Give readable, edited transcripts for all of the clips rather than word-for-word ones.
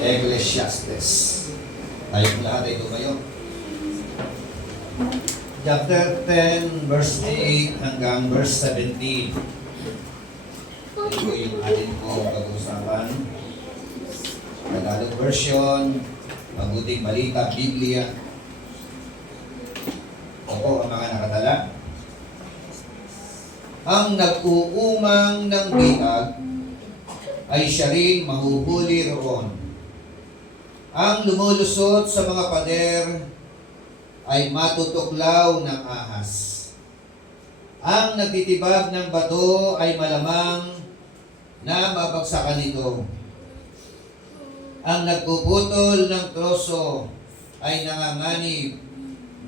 Ecclesiastes. Tayong lahat ay tumayo. Chapter 10, verse 8 hanggang verse 17. Ito yung atin po pag-usapan. Tagalog version, Mabuting Balita, Biblia. Opo ang mga nakatala. Ang nag-uumang ng bitag ay siya rin mahuhuli roon. Ang lumulusot sa mga pader ay matutuklaw ng ahas. Ang nagtitibag ng bato ay malamang na mabagsakan nito. Ang nagpuputol ng troso ay nanganganib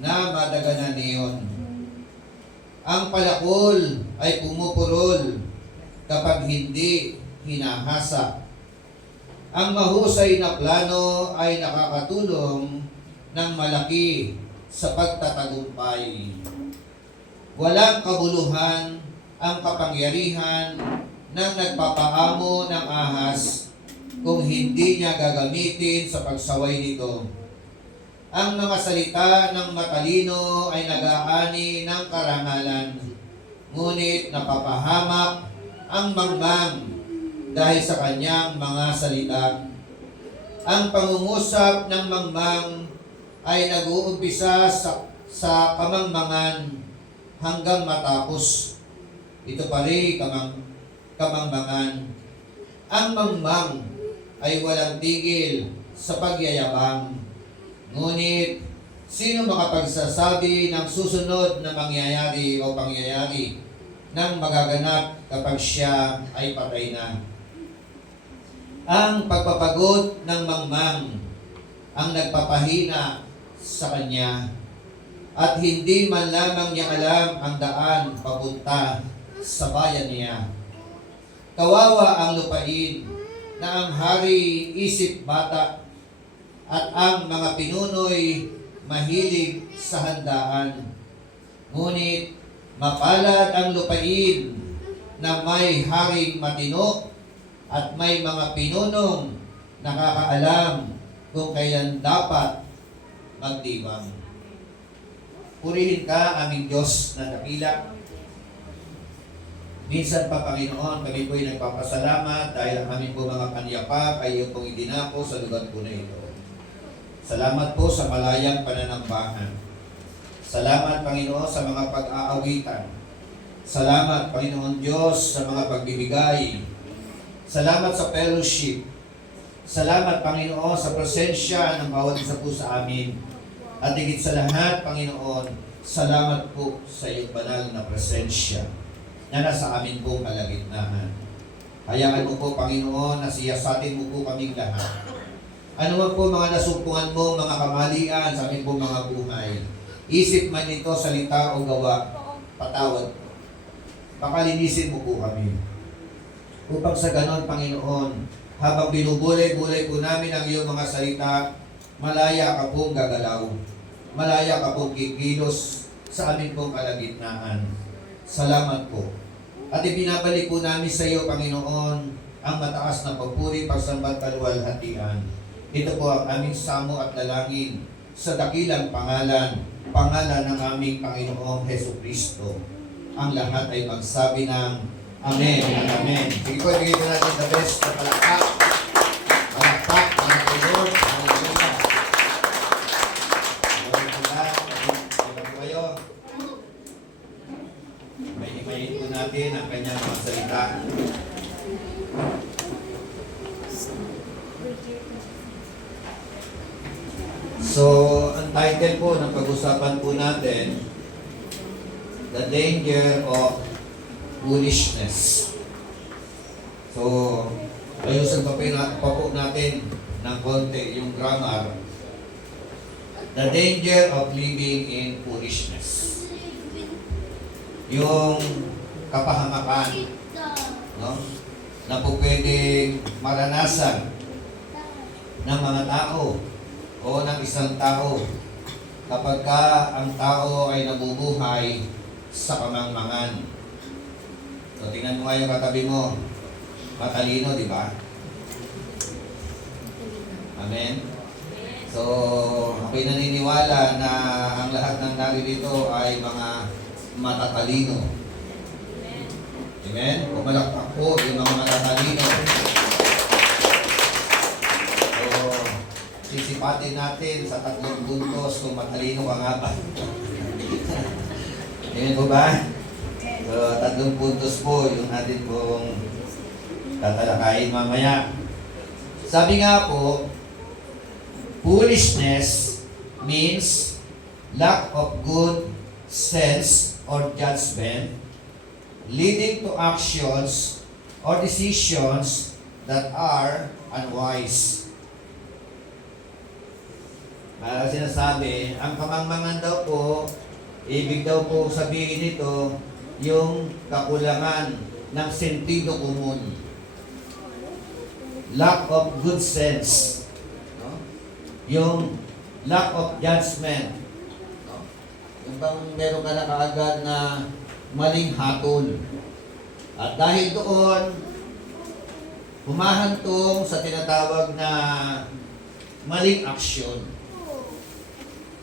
na madaganan niyon. Ang palakol ay pumupurol kapag hindi hinahasa. Ang mahusay na plano ay nakakatulong ng malaki sa pagtatagumpay. Walang kabuluhan ang kapangyarihan ng nagpapaamo ng ahas kung hindi niya gagamitin sa pagsaway nito. Ang mga salita ng matalino ay nag-aani ng karangalan, ngunit napapahamak ang mangmang dahil sa kanyang mga salita. Ang pangungusap ng mangmang ay nag-uumpisa sa kamangmangan hanggang matapos. Ito pa rin kamangmangan. Ang mangmang ay walang tigil sa pagyayabang. Ngunit, sino makapagsasabi ng susunod na mangyayari o pangyayari nang magaganap kapag siya ay patay na? Ang pagpapagod ng mangmang ang nagpapahina sa kanya at hindi man lamang niya alam ang daan papunta sa bayan niya. Kawawa ang lupain na ang hari isip bata at ang mga pinunoy mahilig sa handaan. Ngunit mapalad ang lupain na may haring matino at may mga pinunong nakakaalam kung kailan dapat magdibang. Purihin ka, aming Diyos na dakila. Minsan pa, Panginoon, kami po'y nagpapasalamat dahil ang aming po mga panyapak ay iyong pong idinako sa lugar po na ito. Salamat po sa malayang pananambahan. Salamat, Panginoon, sa mga pag-aawitan. Salamat, Panginoon Diyos, sa mga pagbibigay. Salamat sa fellowship. Salamat, Panginoon, sa presensya ng bawat isa po sa amin. At higit sa lahat, Panginoon, salamat po sa iyong banal na presensya na nasa amin po kalagitnaan. Hayaan mo po, Panginoon, na siyasatin mo po kaming lahat. Ano man po mga nasumpungan mo, mga kamalian sa amin po mga buhay. Isip man ito, salita o gawa, patawad po. Pakalinisin mo po kami. Upang sa ganon, Panginoon, habang binubulay-bulay po namin ang iyong mga salita, malaya ka pong gagalaw. Malaya ka pong kikilos sa amin pong kalagitnaan. Salamat po. At ibinabalik po namin sa iyo, Panginoon, ang mataas na papuri, pagsambat, kaluwalhatian. Ito po ang aming samo at dalangin sa dakilang pangalan ng aming Panginoong Jesucristo. Ang lahat ay magsabi ng Amen at Amen. Sige po, ibigay ko natin the best na palakpak. Palakpak, mga Lord. Hallelujah. Lord po na. Ilan po kayo. May po natin ang kanyang mga salita. So, ang title po ng pag-usapan po natin, The Danger of Foolishness. So, ayusin pa po natin ng konti yung grammar. The danger of living in foolishness. Yung kapahamakan, no? Na po pwedeng maranasan ng mga tao o ng isang tao kapag ang tao ay nabubuhay sa kamangmangan. So, tingnan mo nga yung katabi mo. Matalino, di ba? Amen? So, ako'y naniniwala na ang lahat ng naririto ay mga matatalino. Amen? Pumalakpak po yung mga matatalino. So, sisipatin natin sa 3 puntos kung matalino ka nga ba. Amen po ba? So, 3 puntos po yung atin pong tatalakayin mamaya. Sabi nga po, foolishness means lack of good sense or judgment, leading to actions or decisions that are unwise. Sinasabi, ang kamangmangan daw po, ibig daw po sabihin nito, yung kakulangan ng sentido komun. Lack of good sense. No? Yung lack of judgment. No? Yung bang meron ka na kaagad na maling hatol. At dahil doon, humahantong sa tinatawag na maling aksyon.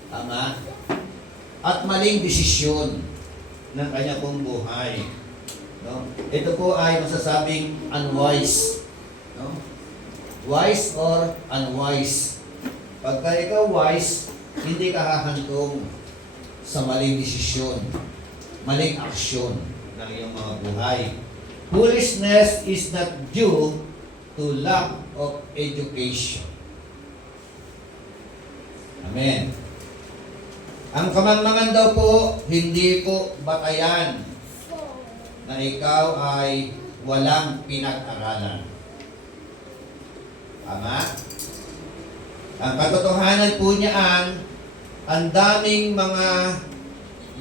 Tama? At maling desisyon ng kanya pong buhay. No? Ito po ay masasabing unwise. No? Wise or unwise. Pagka ikaw wise, hindi ka hahantong sa maling desisyon, maling aksyon ng iyong mga buhay. Foolishness is not due to lack of education. Amen. Ang kamangmangan daw po, hindi po batayan na ikaw ay walang pinag-aralan. Tama? Ang katotohanan po niyaan, ang daming mga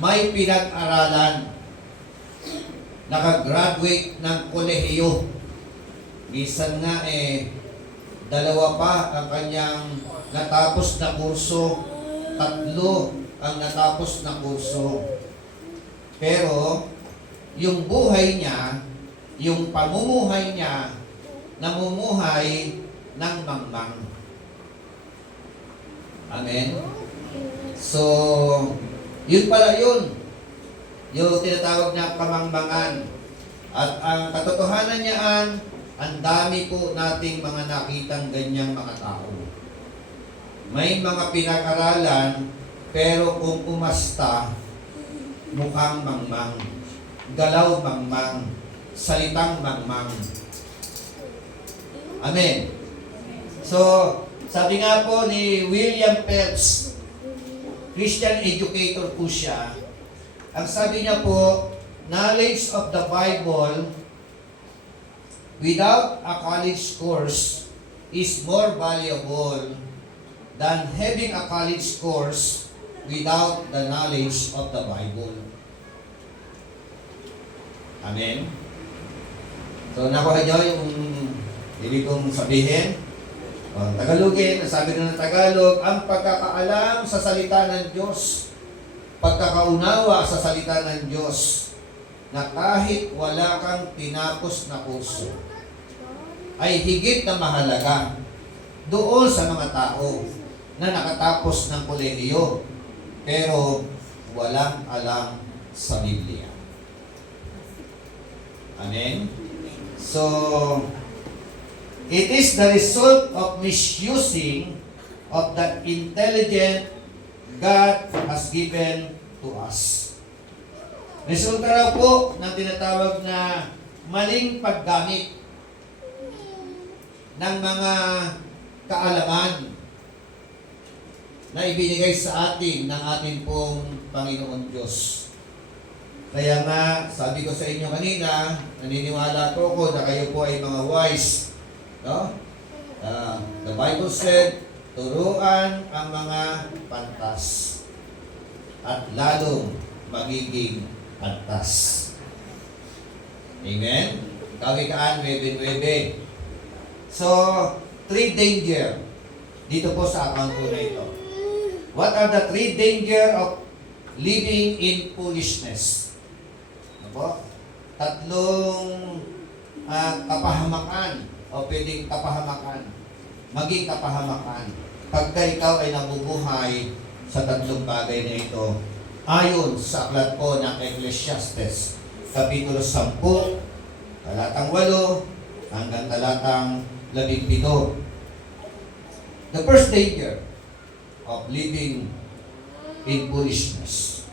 may pinag-aralan, nakagraduate ng kolehiyo. Minsan nga 2 pa ang kanyang natapos na kurso, 3 ang natapos na kurso. Pero, yung buhay niya, yung pamumuhay niya, namumuhay ng mangmang. Amen? So, yun pala yun. Yung tinatawag niya kamangmangan. At ang katotohanan niyaan, ang dami po nating mga nakitang ganyang mga tao. May mga pinag-aralan, pero kung umasta, mukhang mangmang, galaw mangmang, salitang mangmang. Amen. So, sabi nga po ni William Phelps, Christian educator po siya, ang sabi niya po, knowledge of the Bible without a college course is more valuable than having a college course without the knowledge of the Bible. Amen? So, nakuha niyo yung ibig kong sabihin? Tagalogin, sabi na ng Tagalog, ang pagkakaalam sa salita ng Diyos, pagkakaunawa sa salita ng Diyos, na kahit wala kang tinapos na kurso, ay higit na mahalaga doon sa mga tao na nakatapos ng kolehiyo, pero walang alam sa Biblia. Amen? So, it is the result of misusing of the intelligent God has given to us. Resulta raw po ng tinatawag na maling paggamit ng mga kaalaman na ibinigay sa atin ng ating pong Panginoon Diyos. Kaya nga, sabi ko sa inyo kanina, naniniwala ko na kayo po ay mga wise. No? The Bible said, turuan ang mga pantas at lalong magiging pantas. Amen? Kawikaan 9:9. So, 3 danger dito po sa account ko na ito. What are the 3 danger of living in foolishness? Ano po? 3 kapahamakan o pwedeng kapahamakan maging kapahamakan. Pagka ikaw ay nabubuhay sa tatlong bagay na ito, ayon sa aklat po ng Ecclesiastes, Kapitulo 10, talatang 8, hanggang talatang 12. The first danger of living in foolishness.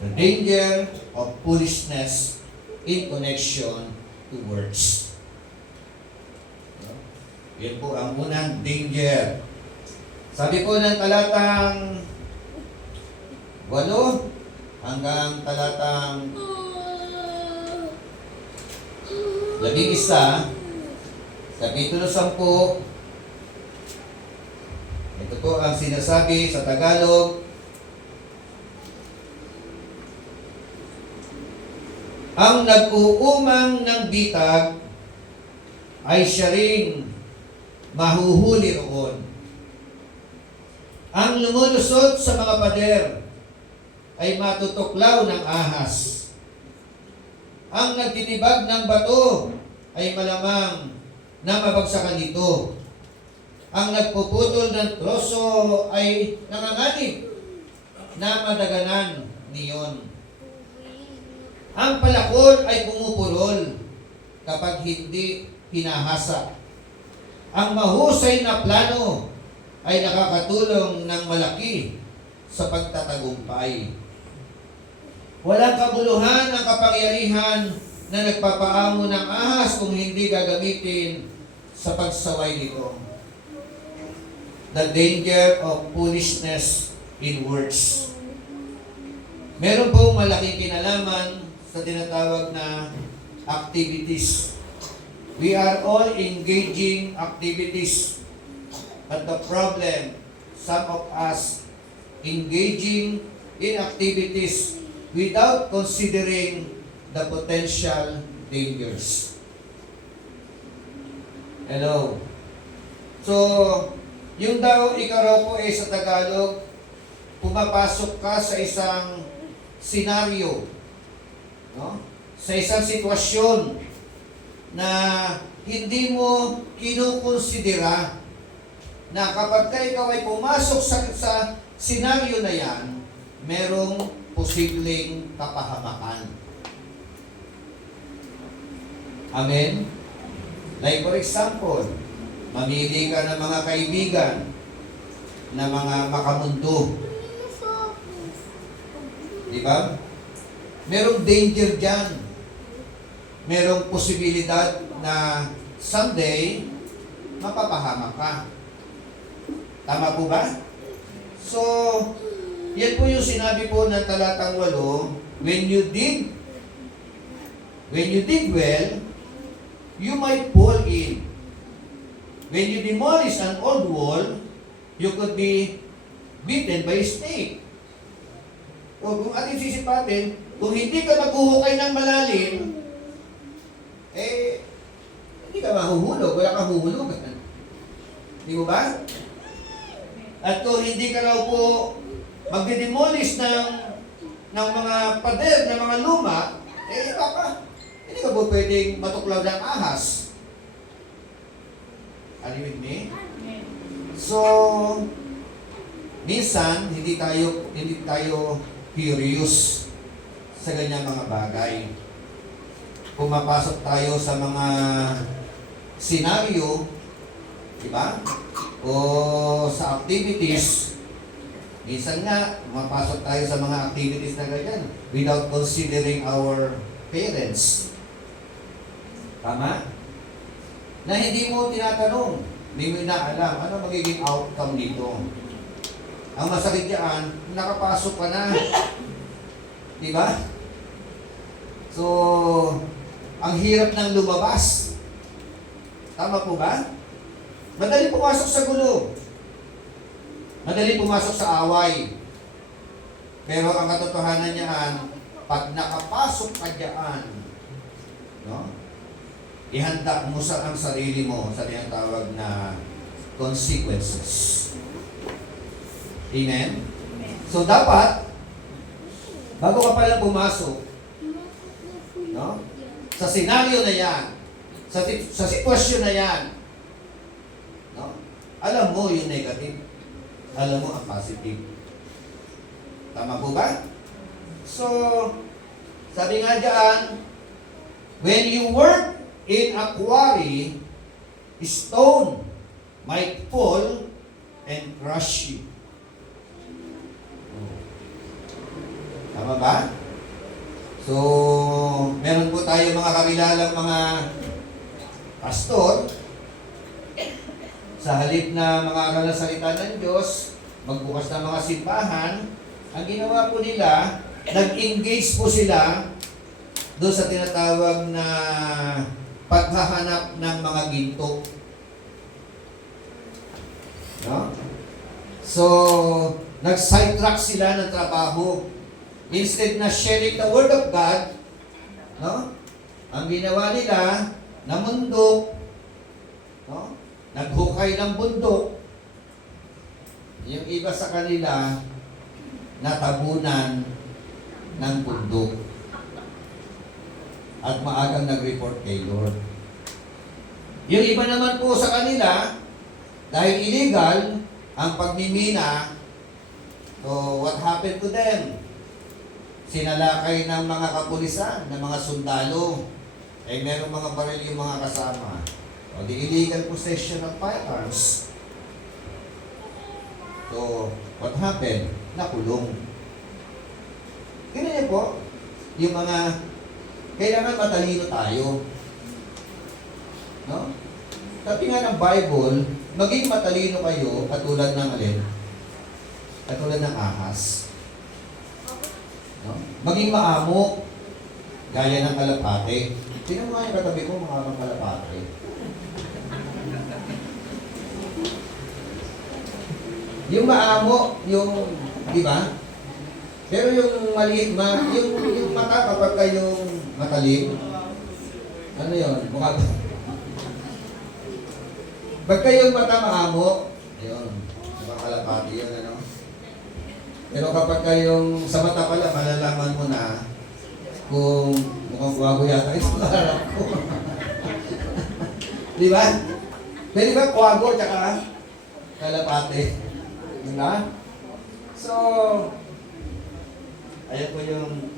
The danger of foolishness in connection to words. Yan po ang unang danger. Sabi po ng talatang 8 hanggang talatang 11, Kapitulo 10, ito po ang sinasabi sa Tagalog. Ang nag-uumang ng bitag ay siya ring mahuhuli roon. Ang lumulusot sa mga pader ay matutuklaw ng ahas. Ang nagtitibag ng bato ay malamang na mabagsakan nito. Ang nagpuputol ng troso ay nanganganib na madaganan niyon. Ang palakol ay pumupurol kapag hindi hinahasa. Ang mahusay na plano ay nakakatulong ng malaki sa pagtatagumpay. Walang kabuluhan ang kapangyarihan na nagpapaamo ng ahas kung hindi gagamitin sa pagsaway nito. The danger of foolishness in words. Meron pong malaking kinalaman sa tinatawag na activities. We are all engaging activities. But the problem, some of us engaging in activities without considering the potential dangers. Hello. So, yung daw ikaraw po sa Tagalog, pumapasok ka sa isang senaryo, no? Sa isang sitwasyon na hindi mo kinukonsidera na kapag ka ikaw ay pumasok sa senaryo na yan, merong posibleng kapahamakan. Amen? Like for example, mamili ka ng mga kaibigan na mga makamundo. Di ba? Merong danger dyan. Merong posibilidad na someday mapapahamak ka. Tama po ba? So, yan po yung sinabi po ng talatang 8, when you dig well, you might fall in. When you demolish an old wall, you could be bitten by a snake. O kung ating sisipatin, kung hindi ka maghuhukay ng malalim, hindi ka mahuhulog, wala kang huhulugan. Di mo ba? At kung hindi ka raw po magdidemolish ng mga pader, ng mga luma, hindi ka po pwedeng matuklaw ng ahas. Are you with me? So, minsan, hindi tayo curious sa ganyan mga bagay. Pumapasok tayo sa mga senaryo, di ba? O sa activities. Minsan nga, pumapasok tayo sa mga activities na ganyan without considering our parents. Tama? Na hindi mo tinatanong, hindi mo inaalam, ano magiging outcome nito. Ang masakit yan, nakapasok ka na. Di ba? So, ang hirap ng lumabas. Tama po ba? Madali pumasok sa gulo. Madali pumasok sa away. Pero ang katotohanan niyan, pag nakapasok ka diyan, no? Ihanda mo sa ang sarili mo sa tinatawag na consequences. Amen? So dapat, bago ka pala pumasok, no? Sa senaryo na yan, sa sitwasyon na yan, no? Alam mo yung negative. Alam mo ang positive. Tama po ba? So, sabi nga dyan, when you work in a quarry, stone might fall and crush you. Tama ba? So, meron po tayo mga kakilalang mga pastor, sa halip na mga aral na salita ng Diyos, magbukas ng mga simbahan, ang ginawa po nila, nag-engage po sila doon sa tinatawag na paghahanap ng mga ginto. No? So, nag-sidetrack sila ng trabaho. Instead na sharing the Word of God, no? Ang ginawa nila, namundok, no? Naghukay ng bundok, yung iba sa kanila, natabunan ng bundok. At maagang nag-report kay Lord. Yung iba naman po sa kanila, dahil illegal ang pagmimina, so what happened to them? Sinalakay ng mga kapulisan, ng mga sundalo. Eh, merong mga baril yung mga kasama. O, the illegal possession of firearms. So, what happened? Nakulong. Ganyan po, yung mga, kailangan matalino tayo. No? Sabi nga ng Bible, maging matalino kayo, katulad ng alin? Katulad ng ahas. No? Maging maamo, gaya ng kalapate. Tingnan mo nga yung katabi ko, mga kalapate. Yung maamo, yung, di ba? Pero yung maliit, yung mata kapag kayong matalim, ano yun? Mukha ba? Pag kayong mata maamo, yun, mga kalapati yun, ano? Pero kapag kayong sa mata pala, malalaman mo na kung mukhang kwago yata ito harap ko. Di ba? Pwede ba kwago tsaka kalapate? Diba? So, ayan po yung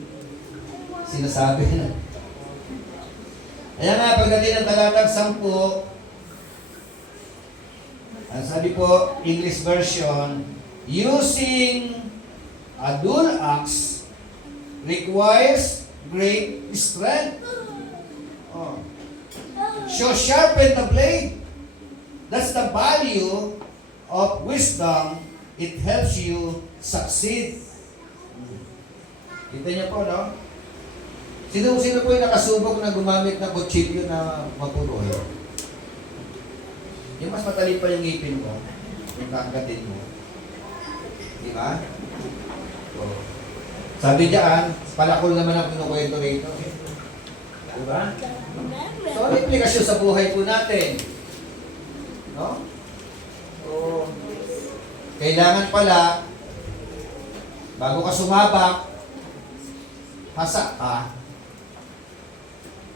sinasabi na. Ayan nga, pagdating ng talatang 10, ang sabi po, English version, using a dual axe requires great strength. Oh. So sharpen the blade. That's the value of wisdom. It helps you succeed. Kita niyo po, no? Sino po yung nakasubok na gumamit ng kutsilyo na mapuroy? Yung mas matalim pa yung ngipin mo, yung kakatin mo. Di ba? So, sabi diyan, palakol naman ang kinukwento rito. Di ba? So, ano implikasyon sa buhay po natin? No? So, kailangan pala, bago ka sumabak, hasa ka.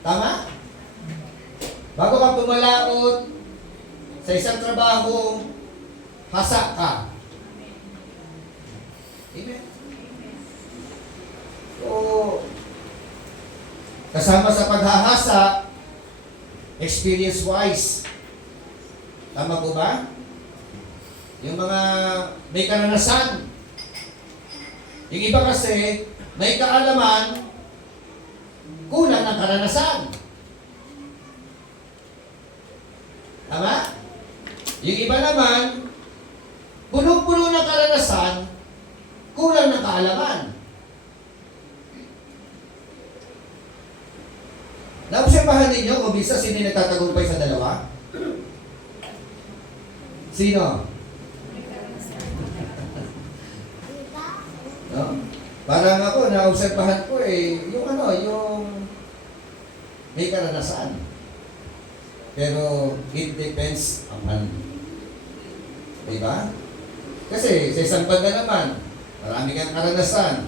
Tama? Bago ka pumalaot sa isang trabaho, hasa ka. Amen? So, kasama sa paghahasa, experience-wise. Tama po ba? Yung mga may karanasan. Yung iba kasi, may kaalaman, kulang ng karanasan. Tama? Yung iba naman, punong-puno ng karanasan, kulang ng kaalaman. Naobserbahan ninyo kung bisa sino yung nagtatagumpay sa dalawa? Sino? No? Parang ako, naobserbahan ko yung may karanasan. Pero it depends upon. Diba? Kasi sa isang banda naman, marami kang karanasan.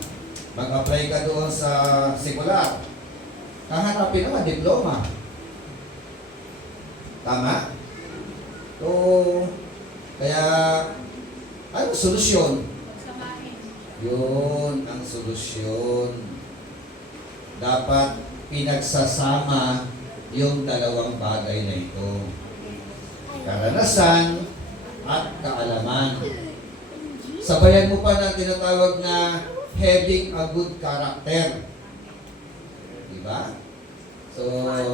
Mag-apply ka doon sa sekular. Kahanapin naman, diploma. Tama? So, Kaya, ano solusyon? Pagsamahin. Yun ang solusyon. Dapat pinagsasama yung dalawang bagay na ito. Karanasan at kaalaman. Sabayan mo pa ng tinatawag na having a good character. Diba? So,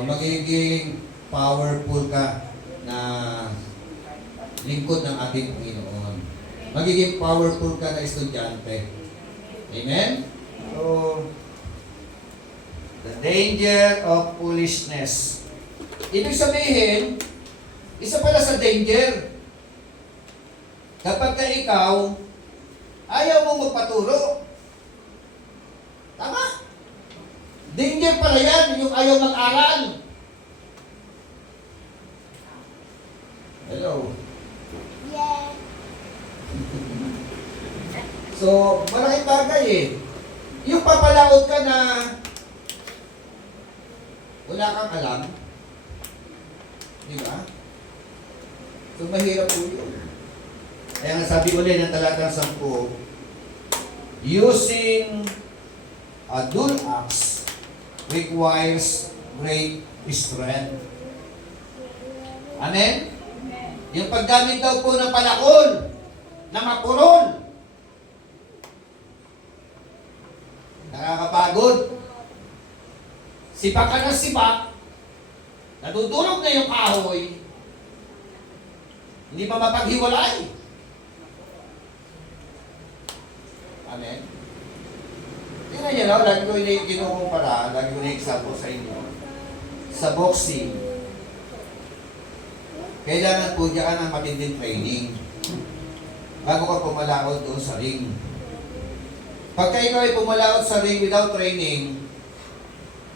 magiging powerful ka na lingkod ng ating Panginoon. Magiging powerful ka na estudyante. Amen? So, the danger of foolishness. Ibig sabihin, isa pala sa danger. Kapag ka ikaw, ayaw mong magpaturo. Tama? Danger pala yan, yung ayaw mag-aral. Hello? Yeah. So, malaking bagay eh. Yung papalaot ka na wala kang alam. Di ba? So, mahirap po yun. Kaya nga sabi ulit ng talatang 10, using a dual axe requires great strength. Amen? Yung paggamit daw po ng palakol na mapurol. Nakakapagod. Sipak ka ng sipak, nadudurog na yung kahoy, hindi pa mapaghiwalay. Amen? Tingnan niyo, no? Lagi ko kinukumpara, lagi ko na-example sa inyo. Sa boxing, kailangan po diyan ng matinding training bago ka pumalaot doon sa ring. Pagka ikaw ay pumalaot sa ring without training,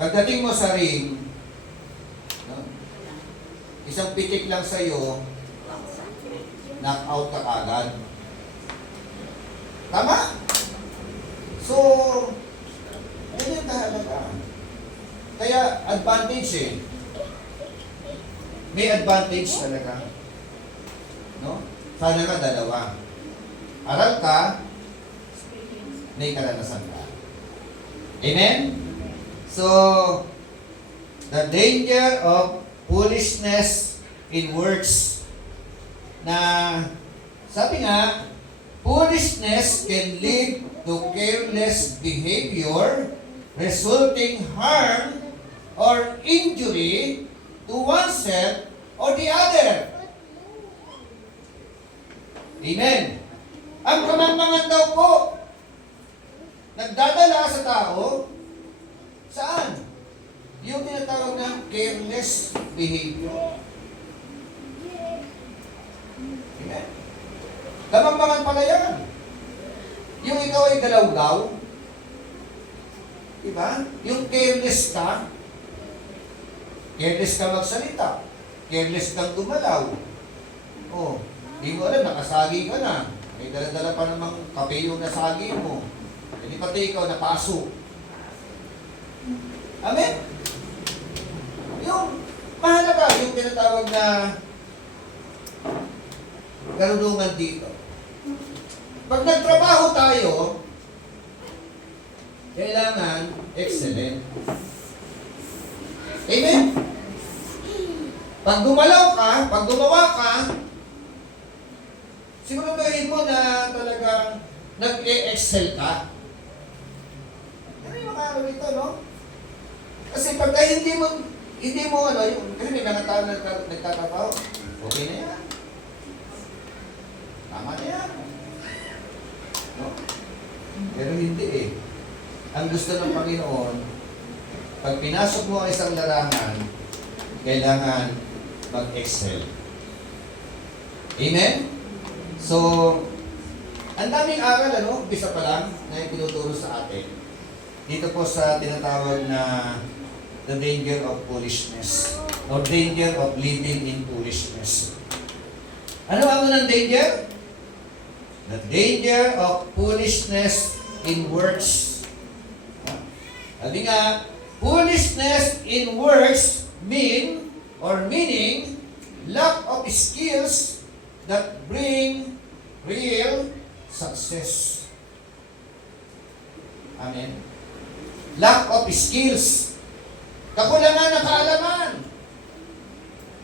pagdating mo sa ring, no, isang pitik lang sa'yo, knock out ka agad. Tama? So, yun yung kahalaga. Kaya, advantage eh. May advantage talaga. No? Sana ka dalawa. Aral ka, may karanasan ka. Amen? So, the danger of foolishness in words. Na, sabi nga, foolishness can lead to careless behavior, resulting harm or injury to oneself or the other. Amen. Ang kamangmangan daw po, nagdadala sa tao, saan? Yung tinatawag na careless behavior. Amen. Kamangmangan pala yan. Yung ikaw ay galawgaw, diba? Yung careless ka magsalita, careless kang gumalaw. Oh, di mo alam, nakasagi ka na. May dala-dala pa namang kape yung nasagi mo. Hindi pati ikaw napaso. Amen? Yung mahalaga, yung tinatawag na karunungan dito. Pag nagtrabaho tayo, kailangan excellent. Amen? Pag gumalaw ka, pag gumawa ka, siguraduhin mo na talagang nag-e-excel ka. Ano yung makakaroon nito, no? Kasi pagka hindi mo ano, yung, kasi may mga tao na nagtatrabaho, okay na yan. Tama na yan. No? Pero hindi eh. Ang gusto ng Panginoon, pag pinasok mo ang isang larangan, kailangan mag-excel. Amen? So, ang daming aral, ano, umpisa pa lang, na ipinuturo sa atin. Dito po sa tinatawag na the danger of foolishness or danger of living in foolishness. Ano ang unang danger? The danger of foolishness in words. Sabi nga, foolishness in words meaning lack of skills that bring real success. Amen. Lack of skills. Kakulangan ng kaalaman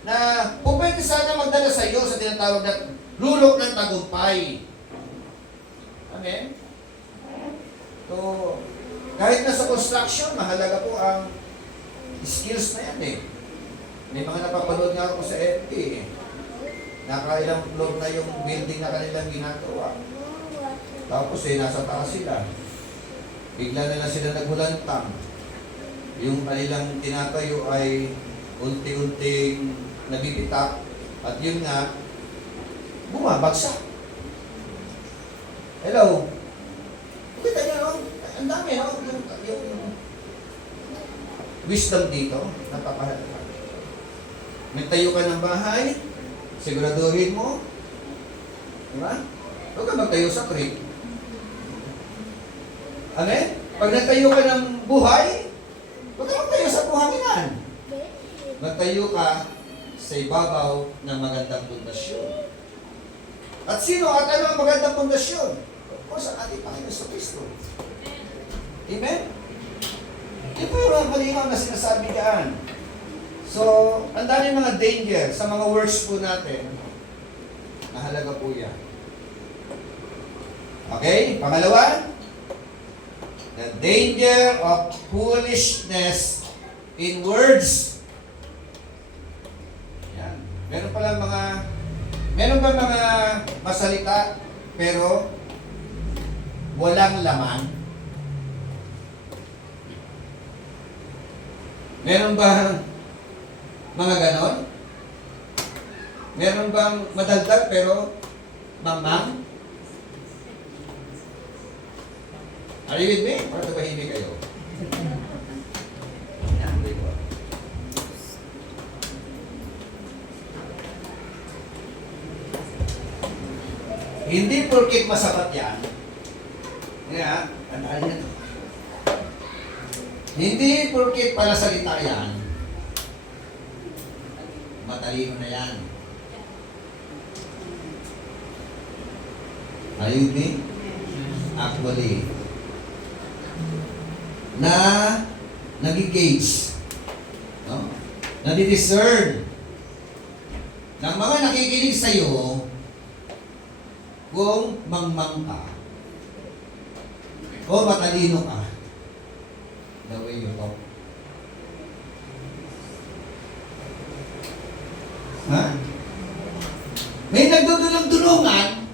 na pwede sana magdala sa iyo sa tinatawag na lulok ng tagumpay. Amen. So, kahit nasa construction, mahalaga po ang skills na yan eh. May mga napapanood nga ako sa FB eh. Nakailang floor na yung building na kanilang ginagawa. Tapos eh, nasa taas sila. Bigla na lang sila naghulantang. Yung kanilang tinatayo ay unti-unting nabibitak. At yun nga, bumabagsak. Hello? Kita niyo, no? Ang dami, no? Yung wisdom dito, napakahalaga. May tayo ka ng bahay, siguraduhin mo, di ba? Huwag ka magtayo sa creek. Amen? Pag nagtayo ka ng buhay, huwag ka magtayo sa buhanginan. Magtayo ka sa ibabaw ng magandang pundasyon. At sino at ano ang magandang pundasyon? Of course, ang ating Panginoon sa Kristo. Amen? Ito yung malinaw na sinasabi dyan. So, ang dami mga danger sa mga words po natin. Nahalaga po yan. Okay? Pangalawa, the danger of foolishness in words. Yan. Meron ba mga masalita pero walang laman? Meron ba mga ganon? Meron bang madagdag pero mamang? Are you with me? Or tabahimik kayo? Yan, di ba? Hindi porkit masapat yan. Nga, tandaan nyo to. Hindi porkit palasalita yan, matalino na yan. Are you with me? Actually, na nag-gauge, no? Nadi-discern ng mga nakikinig sa iyo kung mangmang ka o matalino ka the way you talk. Ha? May nagdudulong-dulungan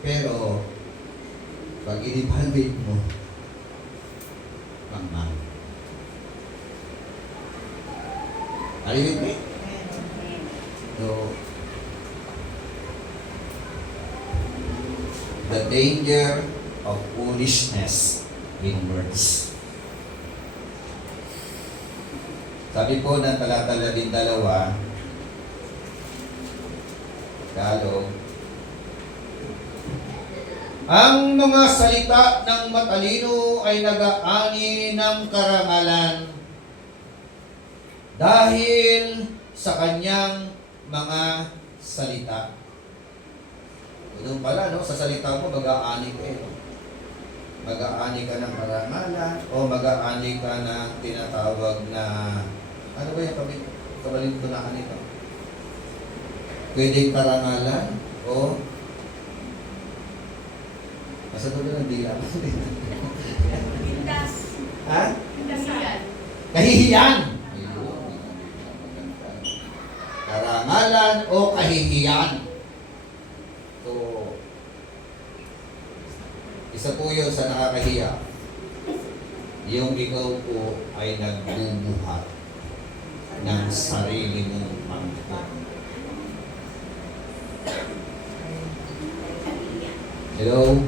pero pag in-evaluate mo, mangmang. Are you with me? So, the danger of foolishness in words. Sabi po ng talata 12, Tagalog, ang mga salita ng matalino ay nag-aani ng karangalan dahil sa kanyang mga salita. Doon pala, no? Sa salita mo, mag-aani ka eh. Mag-aani ka ng karangalan o mag-aani ka na tinatawag na, ano ba yung kabalintunaan nito? Pwedeng karangalan o nasa doon ng dila. Pintas. Ha? Pintasan. Kahihiyan. Karangalan o kahihiyan. So, isa po yun sa nakakahiya. Yung ikaw po ay nagbubuhat ng sarili mong pangkat. Hello?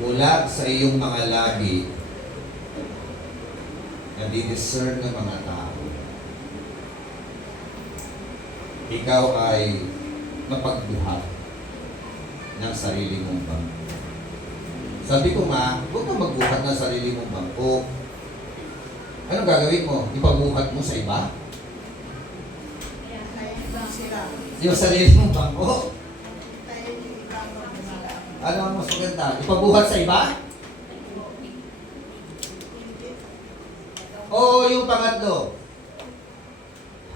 Mula sa iyong mga labi, nadi-discern ng mga tao, ikaw ay mapagbuhat ng sarili mong bangko. Sabi ko nga, huwag kang magbuhat ng sarili mong bangko. Anong gagawin mo? Ipabuhat mo sa iba? Yung sarili mong bangko? Ano ang mas maganda? Ipabuhat sa iba? O yung pangatlo?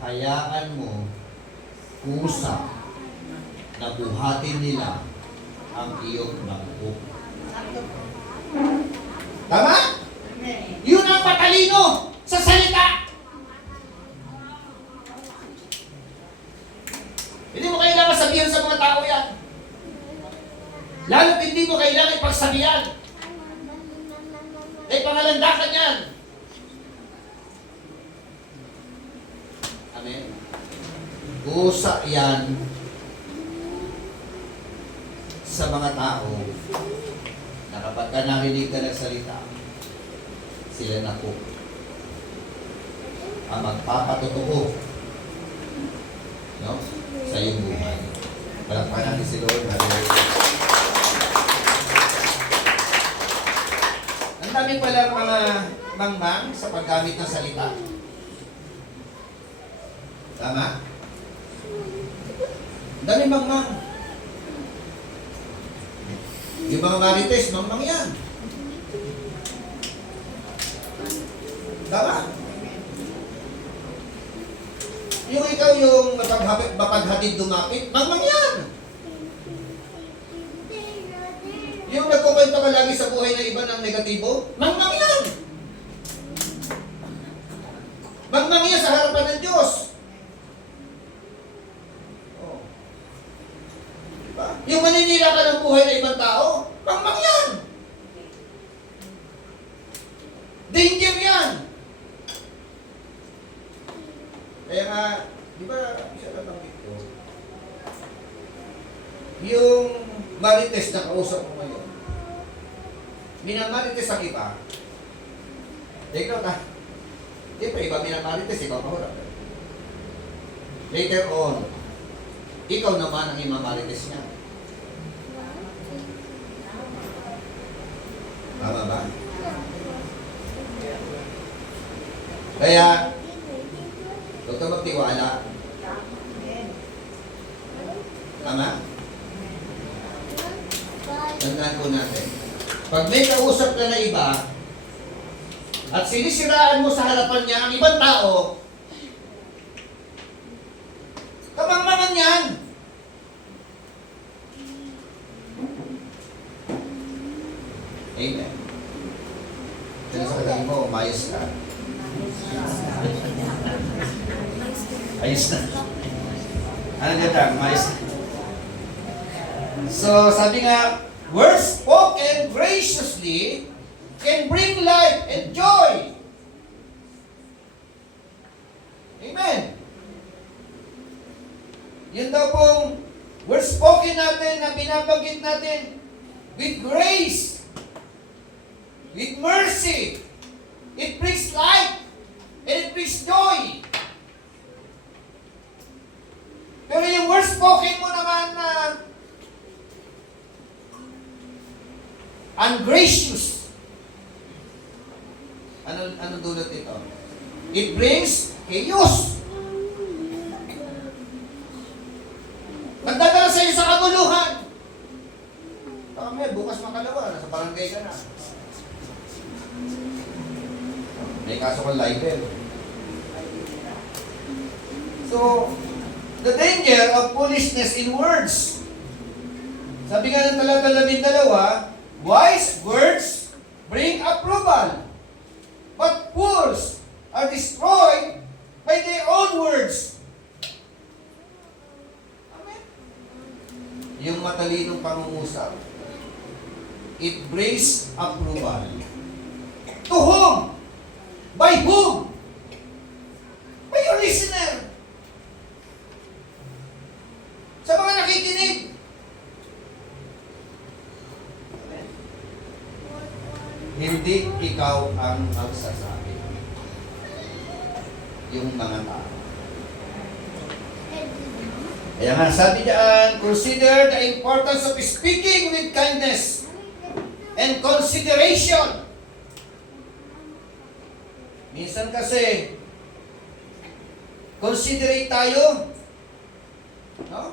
Hayaan mo kusa na buhatin nila ang iyong bangko. Tama? Yun ang patalino sa salita. Hindi mo kailangan sabihan sa mga tao yan. Lalo't hindi mo kailangan ipagsabihan. Ay pangalandakan yan. Amen. Usa yan sa mga tao na kapag ka narinig ka nagsalita, sila na po ang magpapatotoo, no, sa iyong buhay. Palakpakan natin si Lord. Hallelujah. Ang dami pala mga mangmang sa paggamit ng salita. Tama? Ang dami mangmang. Yung mga marites, mangmang yan. Tama? Yung ikaw yung mapaghatid dumapit, mangmang yan. Yung nagkukwento ka lagi sa buhay ng iba ng negatibo, mangmang yan. Mangmang yan sa harapan ng Diyos. Oh. Diba? Yung maninira ka ng buhay ng ibang tao, mangmang yan. Danger yan. Kaya nga, di ba, isa lang ang ito, yung marites na kausap mo ngayon, minamarites ang iba, take note ha, di ba iba minamarites, ikaw mahurap. Later on, ikaw naman ang imamarites niya. Tama ba? Kaya, huwag ka magtiwala. Tama? Tandaan po natin. Pag may kausap ka na iba, at sinisiraan mo sa harapan niya ang ibang tao, kamangmangan yan. Amen. Ito sa kagaling mo, umayos ka. Ayos na. Ano ganda? Umayos na. So, sabi nga, words spoken graciously can bring life and joy. Amen. Yun daw pong words spoken natin na binabanggit natin with grace, with mercy. It brings life and it brings joy. Pero yung words spoken mo naman na ungracious. Ano dulot ito? It brings chaos. Magdadala sa iyo sa kaguluhan. Tama, bukas makalawa, nasa barangay ka na. May kaso kang libel. So, the danger of foolishness in words. Sabi nga ng talata 12, wise words bring approval, but fools are destroyed by their own words. Amen. Yung matalinong pangungusap, it brings approval. To whom? By whom? By your listener. Sa mga nakikinig. Hindi ikaw ang magsasabi. Yung mga tao. Kaya nga, sabi diyan, consider the importance of speaking with kindness and consideration. Minsan kasi, considerate tayo, no?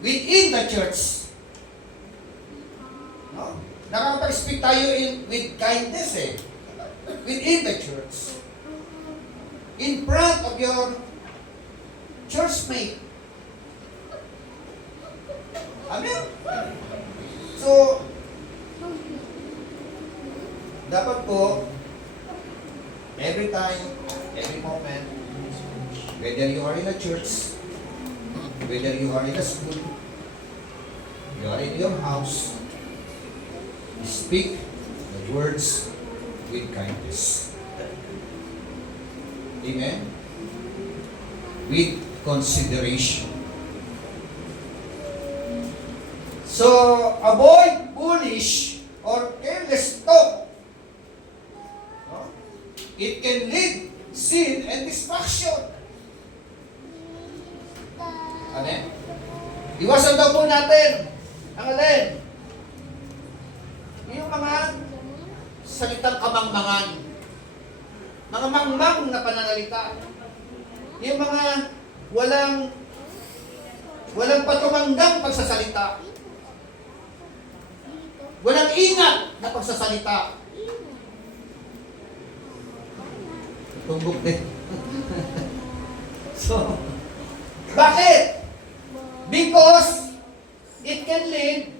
Within the church. No? Nakapag-speak tayo with kindness eh. Within the church. In front of your churchmate. Amen? So, dapat po, every time, every moment, whether you are in a church, whether you are in a school, you are in your house, speak the words with kindness. Amen? With consideration. So, avoid foolish or careless talk. No? It can lead sin and destruction. Amen? Iwasan daw po natin ang alin? Yung mga salitang kamangmangan. Mga mangmang na pananalita. Yung mga walang patumanggang pagsasalita. Walang ingat na pagsasalita. Tumbok din. So, bakit? Because it can lead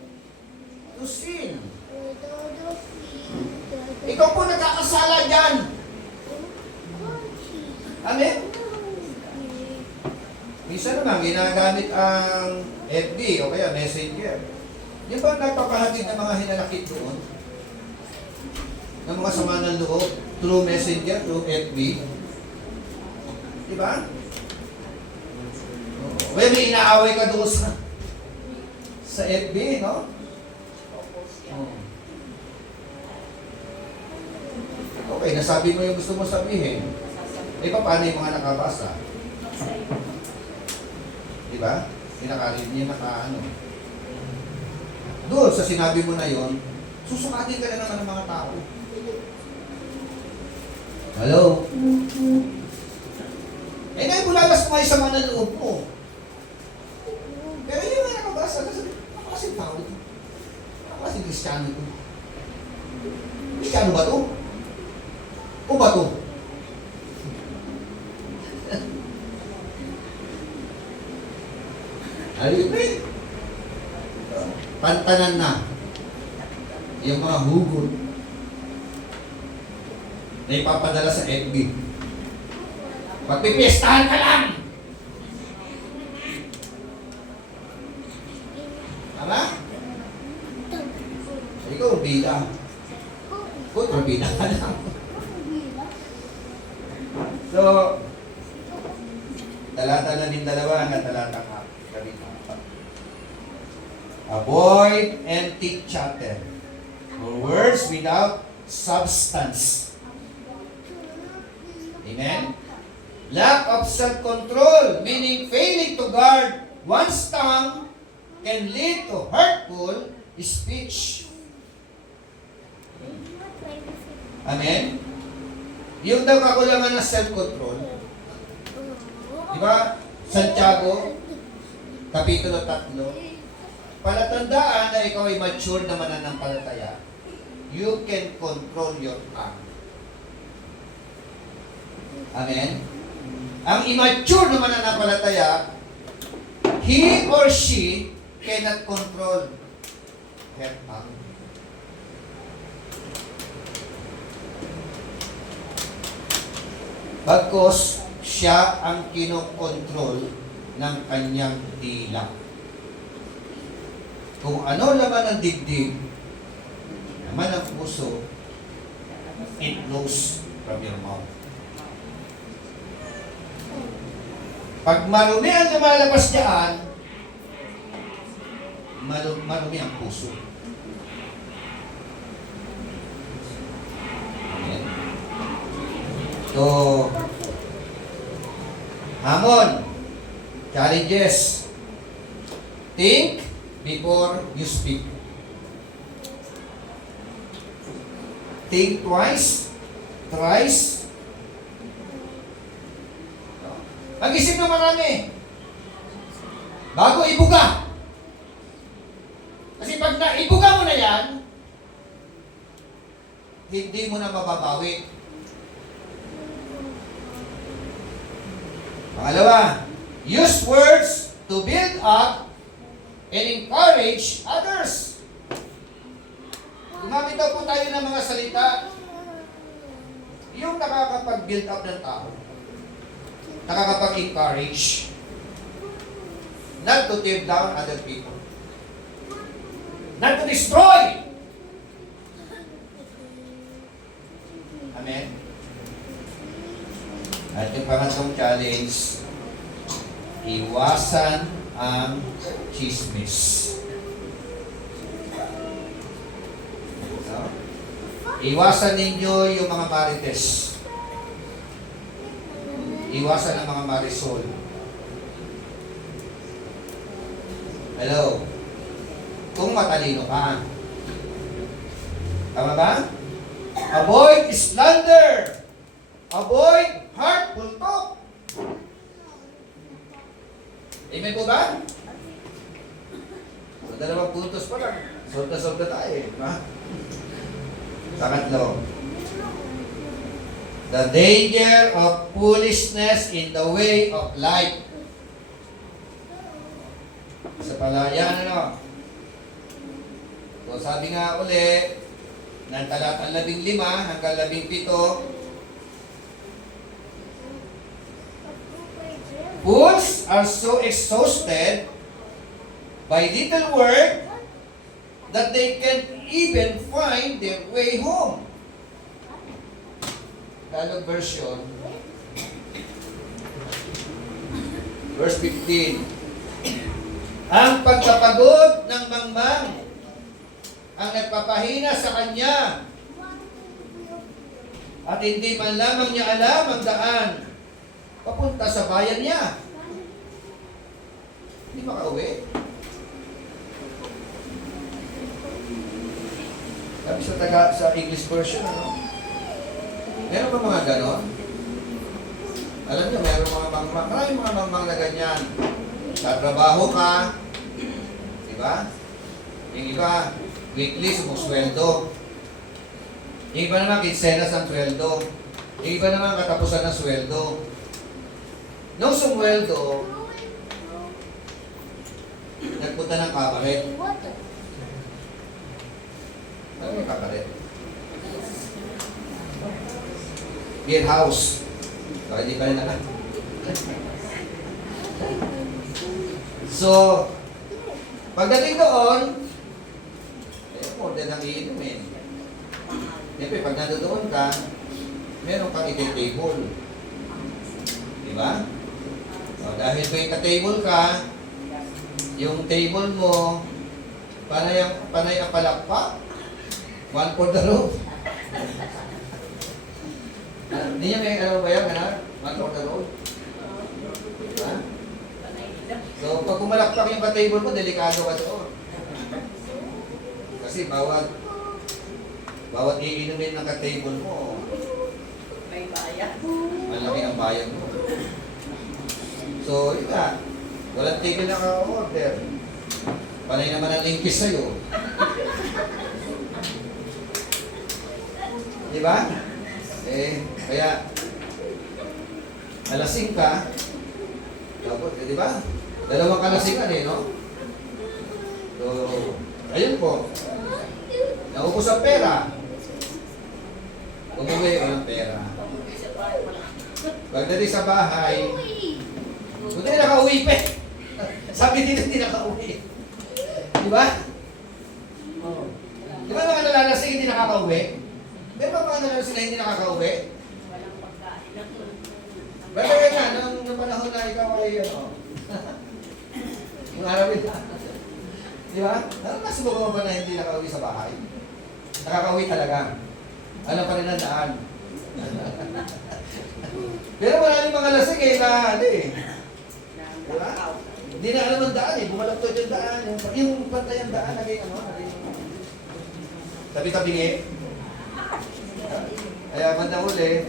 to sin. Ikaw po nagkakasala dyan. Amen? Minsan naman, ginagamit ang FB o kaya Messenger. Yung ba nagpapahatid ng mga hinanakit doon? Ng mga sama ng loob through Messenger, through FB? Diba? Well, may inaaway ka doon sa FB, no? Okay, nasabi mo yung gusto mo sabihin. Eh, paano yung mga nakabasa? Diba? Pinakarin niya nakaano. Doon, sa sinabi mo na yon, susukatin ka na naman ng mga tao. Hello? Eh, ngayon bulalas mo ay sama ng loob mo. Pero yung mga nakabasa, kasi ako kasing tao ito. Ako kasing Kristiyano ito. Kristiyano ba ito? O ba ito? Alipin. Pantanan na yung mga hugot na ipapadala sa FB. Magpipiestahan ka lang! Tama? Ikaw, bida. Kontrabida ka lang. So, talata na din dalawa hanggang talata ka. Avoid empty chatter or words without substance. Amen? Lack of self-control, meaning failing to guard one's tongue, can lead to hurtful speech. Amen? Yung daw kakulangan ng self-control, di ba? Santiago, Kapitulo 3, palatandaan na ikaw ay mature na mananampalataya, you can control your tongue. Amen? Ang immature na mananampalataya, he or she cannot control her tongue. Bagkus siya ang kinokontrol ng kanyang dila. Kung ano laman ng dibdib, naman ang puso, it flows from your mouth. Pag marumi ang lumalabas diyan, marumi ang puso. Amen. So, hamon, challenges, think before you speak. Think twice thrice. Mag-isip na marami. Bago ibuga. Kasi pag naibuga mo na yan, hindi mo na mababawi. Pangalawa, use words to build up and encourage others. Gumamit daw po tayo ng mga salita yung nakakapag-build up ng tao. Nakakapag-encourage. Not to tear down other people. Not to destroy. Amen? At yung pangatlong challenge, iwasan ang chismis. No? Iwasan ninyo yung mga marites. Iwasan ang mga marisol. Hello? Kung matalino ka. Tama ba? Avoid slander. Avoid hurtful talk. Amen po ba? So, 2 puntos pa lang. Solta-solta tayo eh. Ha? Pangatlo. The danger of foolishness in the way of life. Sa palayan, ano? So, sabi nga uli, ng talatang 15 hanggang 17, fools are so exhausted by little work that they can't even find their way home. Tagalog version, verse 15. Ang pagkapagod ng mangmang ang nagpapahina sa kanya at hindi man lamang niya alam ang daan papunta sa bayan niya. Hindi makauwi. Sabi sa English version, ano? Meron ba mga ganon? Alam niyo, meron mga mangmang, maraming mga mangmang na ganyan. Tatrabaho ka, di ba? Yung iba, weekly sumusweldo. Yung iba naman, kinsenas ang sweldo. Yung iba naman, katapusan ng sweldo. Nung sumweldo, nagpunta ng kakaret. Ano yung kakaret? Beer house. So, hindi pa rin naman. So, pagdating doon, more than ang iinumin. Siyempre, pag nandoon ka, meron kang iti-table. Di ba? O, dahil may ka-table ka, yung table mo, panay ang palakpak. One for the road. Hindi niya may alam ba yan, anak? One for the road. Diba? So, pag kumalakpak yung ka-table mo, delikado ka doon. Kasi bawat iinumin ng ka-table mo, May bayan. malaki ang bayan mo. So, yun nga. Walang tigil na ka-order. Panay naman ang linkis sa'yo. Di ba? Kaya, alasing ka, tapos, di ba? Dalawang kalasingan no? So, ayun po. Naubos ang pera. Umuwi walang pera. Pagdating sa bahay, hindi nakauwi pa. Sabi dito hindi nakauwi. Di ba? Di ba mga nalalasing hindi nakakauwi? Meron ba mga nalalasing na hindi nakakauwi? Walang pagkain. Basta yan na, nung panahon na ikaw ay yung Arabin. Di ba? Nasubukan mo ba na hindi nakauwi sa bahay? Nakakauwi talaga. Alam pa rin ang daan. Pero wala yung mga lasing na diba? Hindi na alam ang daan bumalagtod yung daan. Yung pantay ang daan, naging tabi-tabi Kaya bandang uli,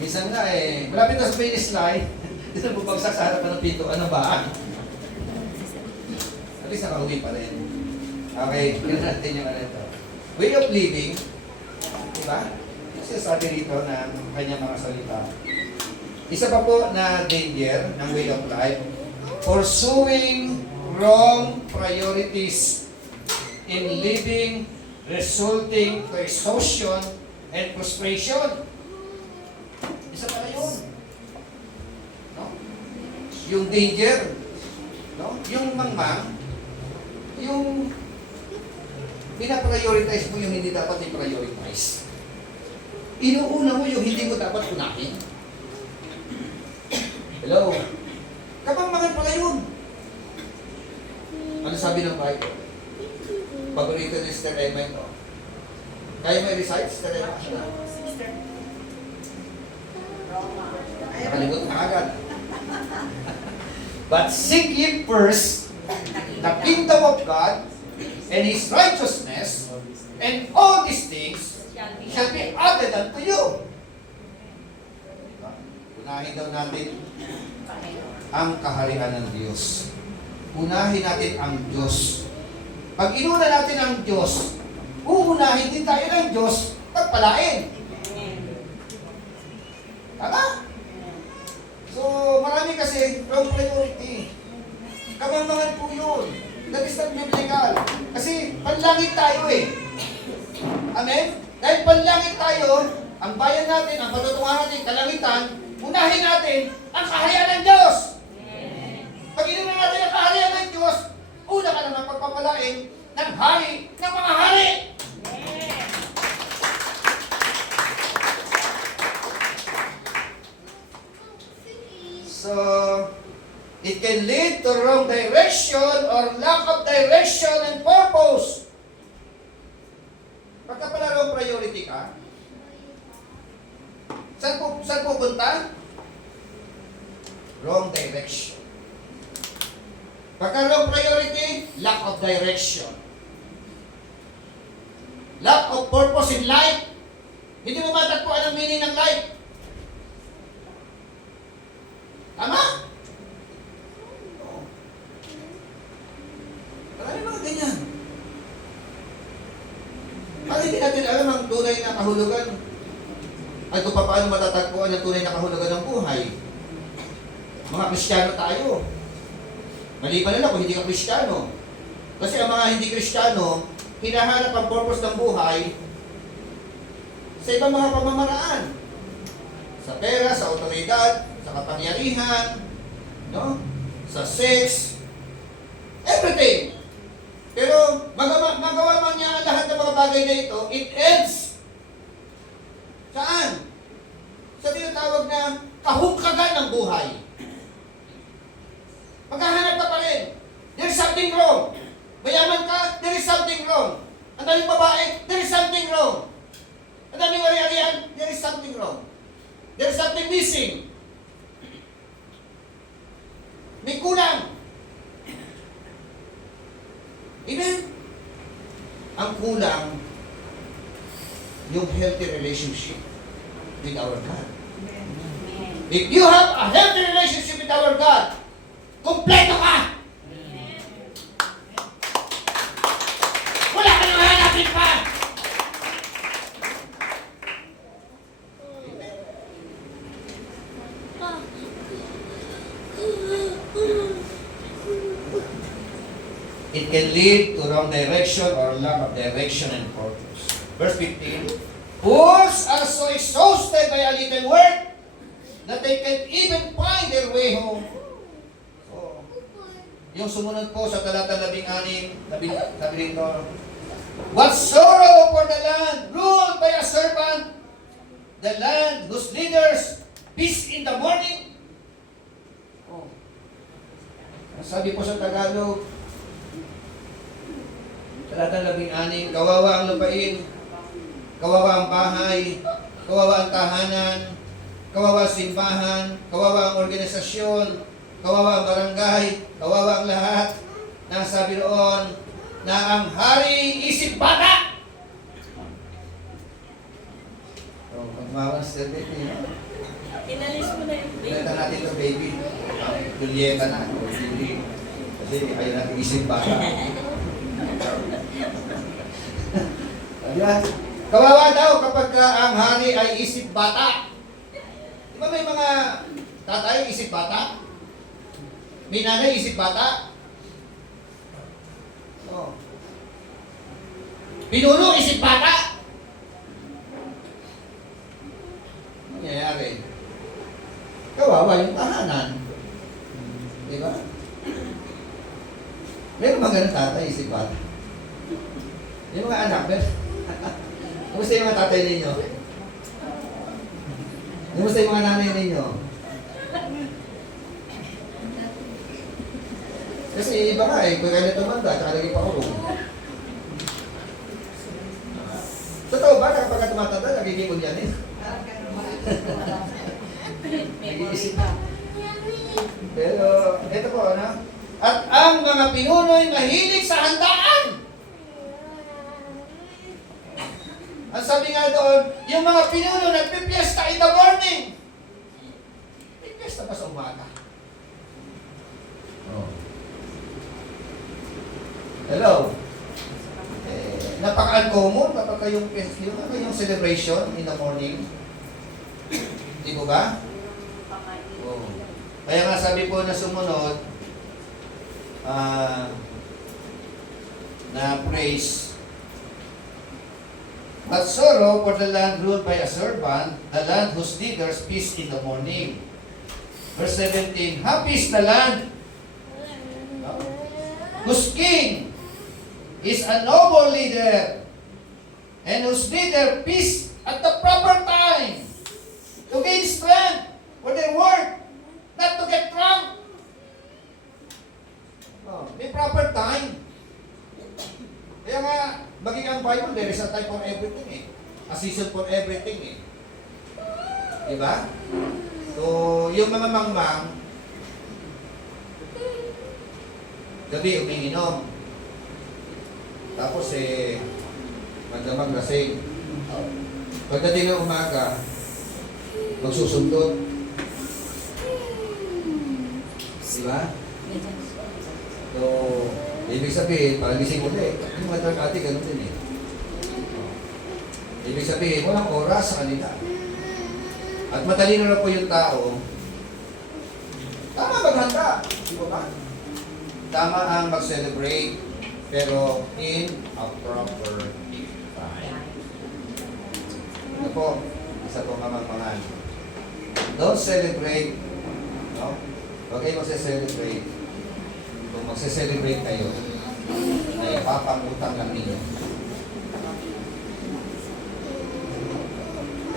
minsan nga malapit na sa finish line, dito bubagsak sa harapan ng pinto, ano ba? At least nakauwi pa rin. Okay, yun natin yung ano ito. Way of living, diba? Kasi sabi rito ng kanyang mga salita. Isa pa po na danger ng way of life, pursuing wrong priorities in living resulting to exhaustion and frustration. Isa pala yun. No? Yung danger, no? Yung mangmang, yung pinaprioritize mo yung hindi dapat i-prioritize. Inuuna mo yung hindi mo dapat unahin. Hello? Kapangmangan pala yun. Ano sabi ng Bible? Paborito ni Sister Emma ito. Kaya may recite, Sister Emma? Nakalimutan na agad. But seek ye first the kingdom of God and His righteousness, and all these things shall be added unto you. Unahin daw natin ang kaharian ng Diyos. Unahin natin ang Diyos. Pag inuna natin ang Diyos, uunahin din tayo ng Diyos pagpalain. Tama? So, marami kasi wrong priority. Kamangmangan po yun. That is not biblical. Kasi panlangit tayo eh. Amen? Dahil panlangit tayo, ang bayan natin, ang patutungan natin, kalangitan, unahin natin ang kaharian ng Diyos. Pag inuna natin ang kaharian ng Diyos, una ka naman pagpapalain ng hari ng mga hari. So, it can lead to wrong direction or lack of direction and purpose. Pagka pala wrong priority ka, saan pupunta? Wrong direction. Pagka wrong priority, lack of direction. Lack of purpose in life. Hindi mo matagpuan ang meaning ng life. Tama? Marami mga ganyan. Bakit hindi natin alam ang tunay na kahulugan? At kung paano matatagpuan ang tunay na kahulugan ng buhay? Mga Kristiyano tayo. Maliban na lang kung hindi ka Kristiyano. Kasi ang mga hindi Kristiyano, hinahanap ang purpose ng buhay sa ibang mga pamamaraan. Sa pera, sa otoridad, sa kapangyarihan, no? Sa sex, everything. Pero magawa man niya ang lahat ng mga bagay na ito, it ends. Saan? Sa tinatawag na kahungkagan ng buhay. Maghahanap ka pa rin. There is something wrong. Mayaman ka, there is something wrong. Ang daming babae, there is something wrong. Ang daming wari-arian, there is something wrong. There is something missing. May kulang. Amen? Ang kulang, yung healthy relationship with our God. If you have a healthy relationship with our God, kompleto ka! Wala ka nang hanapin pa! It can lead to wrong direction or lack of direction and purpose. Verse 15, fools are so exhausted by a little work that they can't even find their way home. So, yung sumunod po sa talata 16, sabi dito, what sorrow for the land ruled by a serpent, the land whose leaders peace in the morning. Oh. Sabi po sa Tagalog, talata 16, kawawa ang lupain, kawawa ang bahay, kawawa ang tahanan, kawawa ang simbahan, kawawa ang organisasyon, kawawa ang barangay, kawawa ang lahat. Nasabi roon na ang hari isip bata. Tumawa na si baby. Inalis mo na yung Pinata natin ito, baby. Julieta na. Hindi. Kasi ayaw natin isip bata. Ayan. Kawawa daw kapag ang hari ay isip bata. Di ba may mga tatay isip bata? May nanay isip bata? Oh. Pinuno isip bata? Ano nangyayari? Kawawa yung tahanan. Di ba? Meron mga ganun tatay, isip bata. Yung mga anak, kumusta yung mga tatay ninyo? Kumusta yung mga nanay ninyo? Kasi iba nga eh, kung kaya tumanda, tsaka lagi pa kulong. Totoo ba na kapag tumatanda, nagiging yan eh? memory ka. Pero, ito po, ano? At ang mga pinuno'y mahilig sa handaan. Ang sabi nga doon, yung mga pinuno nagpipiesta in the morning. Pipiesta pa sa umaga. Oh. Hello. Napaka-uncommon kapag yung celebration in the morning. Di mo ba? Oh. Kaya nga sabi po na sumunod, na praise, but sorrow for the land ruled by a servant, the land whose leaders peace in the morning. Verse 17, happy is the land whose king is a noble leader, and whose leader peace at the proper time, to gain strength for their work, not to get drunk. Oh, may proper time. Kaya nga, maging ang Bible, there is a time for everything eh. A season for everything eh. Diba? So, yung mga mangmang, gabi umiinom. Tapos magdamag lasing. Pagdating ng umaga, magsusundot. Diba? So, ibig sabihin, pagising ulit. Yung mga drug addict, ganun din eh. Ibig sabihin, walang oras sa kanila. At matalino na po yung tao, tama maghanda. Di ba ba? Tama ang mag-celebrate, pero in a proper time. Ito po, isa po kamangmangan. Don't celebrate, no? Huwag kayo magse-celebrate. Kung magse-celebrate kayo, ay papangutang lang ninyo.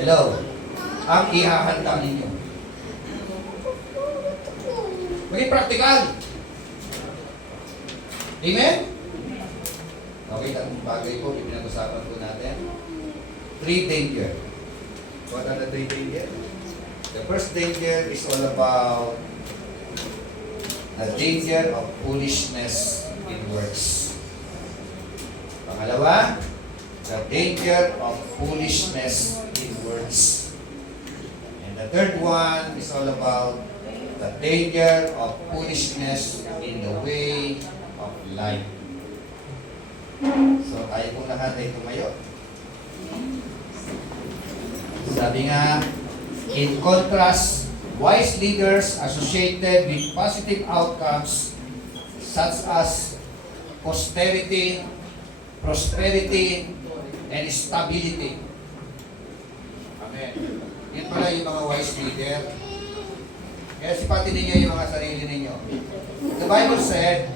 Hello? Ang ihahanda ninyo. Maging practical. Amen? Okay, tatlong bagay po, pinag-usapan po natin. 3 danger. What are the 3 danger? The first danger is all about the danger of foolishness in works. Pangalawa, the danger of foolishness in words. And the third one is all about the danger of foolishness in the way of life. So, tayo pong lahat ay tumayo. Sabi nga, in contrast, wise leaders associated with positive outcomes such as posterity, prosperity, and stability. Amen. Yan pala yung mga wise leader. Kaya sipatin ninyo yung mga sarili ninyo. The Bible said,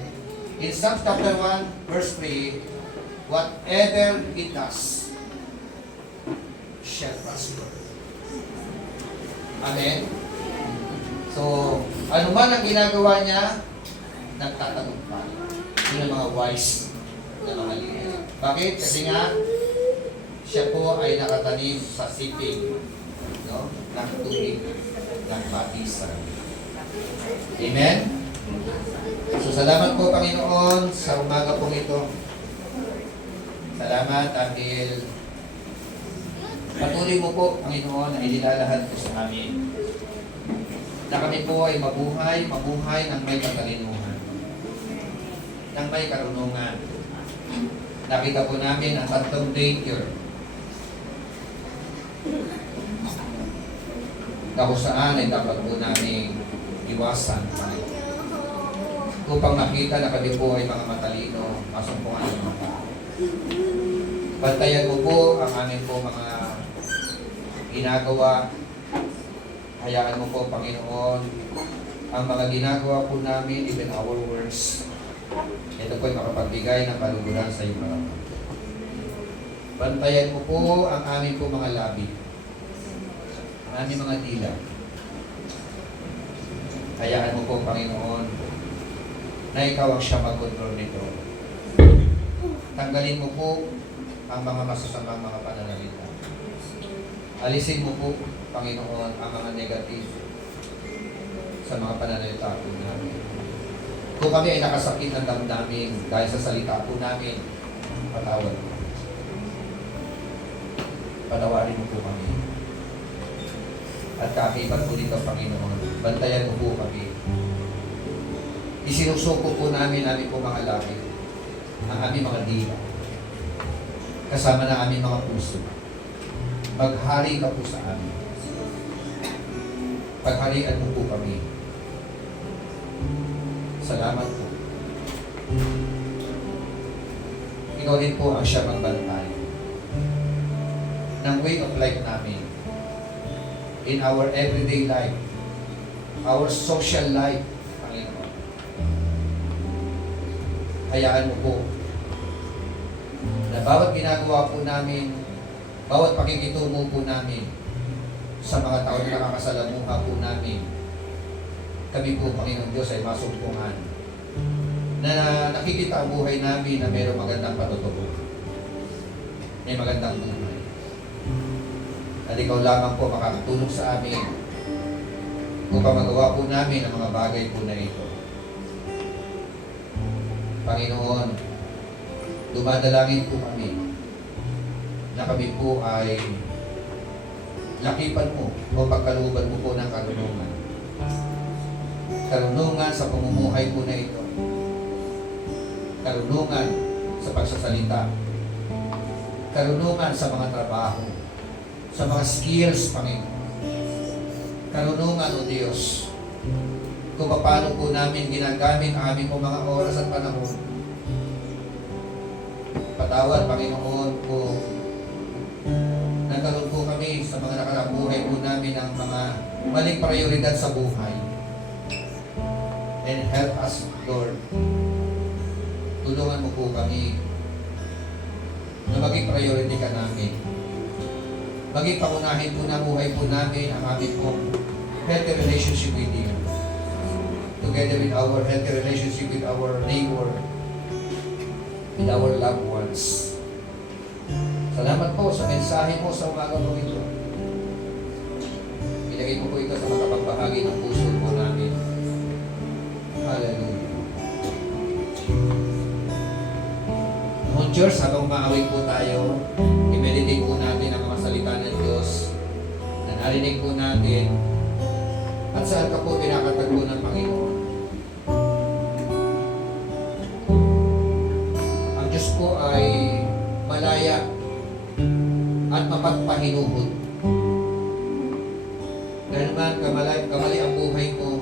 in Psalms chapter 1, verse 3, whatever he does shall prosper. Amen. So, ano man ang ginagawa niya, nagtatagumpay. Yun ang mga wise na mga leader. Bakit? Kasi nga, siya po ay nakatanim sa siping, no? Ng tubig, ng batisan. Amen? So, salamat po, Panginoon, sa umaga pong ito. Salamat dahil Patuloy mo po, Panginoon, na inilalahad po sa amin na kami po ay mabuhay ng may katalinuhan, ng may karunungan. Nakita po namin ang tatlong danger kung saan ay dapat po namin iwasan, upang makita na kami po ay mga matalino, masumpungan ng mga tao. Bantayan mo po ang aming po mga ginagawa. Hayaan mo po, Panginoon, ang mga ginagawa po namin, even our words, ito po ay makapagbigay ng kaluluran sa iyong mga. Bantayan mo po ang aming po mga labi, ang aming mga dila. Hayaan mo po, Panginoon, na ikaw ang siya mag-control nito. Tanggalin mo po ang mga masasamang mga pananalita. Alisin mo po, Panginoon, ang mga negative sa mga pananalita po namin. Kung kami ay nakasakit ng damdamin dahil sa salita po namin, patawad po. Patawarin mo po kami. At kakibat po dito, Panginoon, bantayan mo po kami. Isinusuko po namin po mga labi, ang aming mga dila, kasama ng aming mga puso. Maghari ka po sa amin. Pagharian mo po kami. Salamat po. Ikaw din po ang siya magbantay ng way of life namin, in our everyday life, our social life, Panginoon. Hayaan mo po na bawat ginagawa po namin, bawat pakikitungo po namin sa mga tao na nakakasalamuha po namin, kami po, Panginoon Diyos, ay masumpungan na nakikita ang buhay namin na mayroong magandang patutubo, may magandang buhay. At ikaw lamang po makakatulong sa amin upang magawa po namin ang mga bagay po na ito. Panginoon, dumadalangin po kami na kami po ay lakipan mo o pagkalooban mo po ng karunungan. Karunungan sa pamumuhay po na ito. Karunungan sa pagsasalita. Karunungan sa mga trabaho. Sa mga skills, Panginoon. Karunungan, O Diyos, kung paano po namin ginagamit ang aming po mga oras at panahon. Patawad, Panginoon, po nagkaroon po kami sa mga nakaraang buhay po namin ng mga maling prioridad sa buhay. And help us, Lord. Tulungan mo po kami na maging priority ka namin. Maging pangunahin po na buhay po namin ang aming pong healthy relationship with you. Together with our healthy relationship with our neighbor, with our loved ones. Salamat po sa mensahe mo sa umaga po ito. Ilagay ko po ito sa makapagbahagi ng puso po namin. Hallelujah. Noong Diyos, habang maawit po tayo, i-meditate po natin ang mga salita ng Diyos na narinig po natin at saan ka po pinakatagpo ng Panginoon. Ang Diyos po ay malaya at mapagpahinuhod. Dahil naman kamali ang buhay mo,